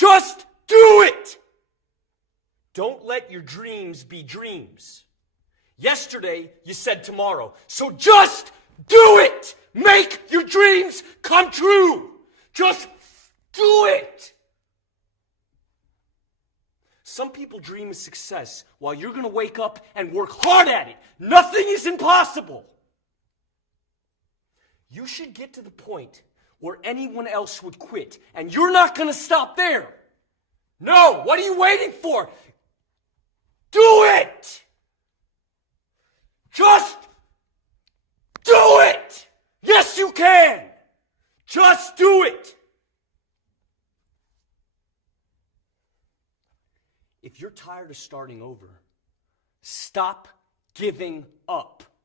Just do it! Don't let your dreams be dreams. Yesterday, you said tomorrow. So just do it! Make your dreams come true! Just do it! Some people dream of success while you're going to wake up and work hard at it. Nothing is impossible. You should get to the point where anyone else would quit, and you're not going to stop there. No, what are you waiting for? Do it! Just do it! Yes, you can! Just do it! If you're tired of starting over, stop giving up.